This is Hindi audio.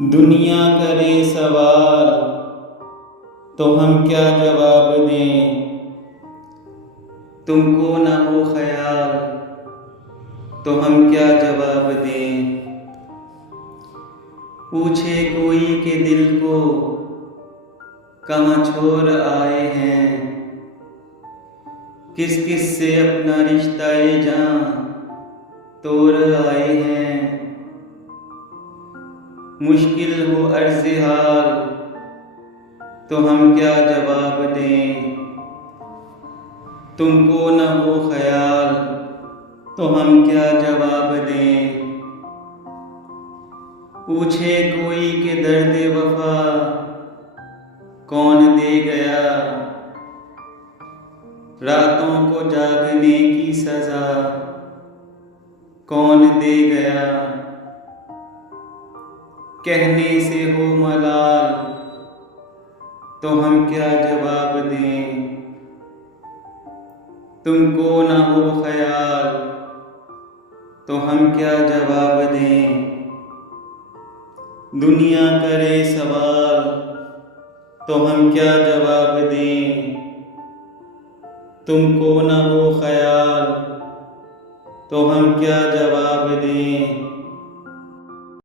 दुनिया करे सवाल तो हम क्या जवाब दें। तुमको ना हो ख्याल तो हम क्या जवाब दें। पूछे कोई के दिल को कहाँ छोड़ आए हैं। किस किस से अपना रिश्ता ये जान तोड़ आए हैं। मुश्किल हो अर्ज़ हाल तो हम क्या जवाब दें। तुमको न हो ख्याल तो हम क्या जवाब दें। पूछे कोई के दर्द वफा कौन दे गया। रातों को जागने की सज़ा कौन दे गया। कहने से हो मलाल तो हम क्या जवाब दें। तुमको ना हो ख्याल तो हम क्या जवाब दें। दुनिया करे सवाल तो हम क्या जवाब दें। तुमको ना हो ख्याल तो हम क्या जवाब दें।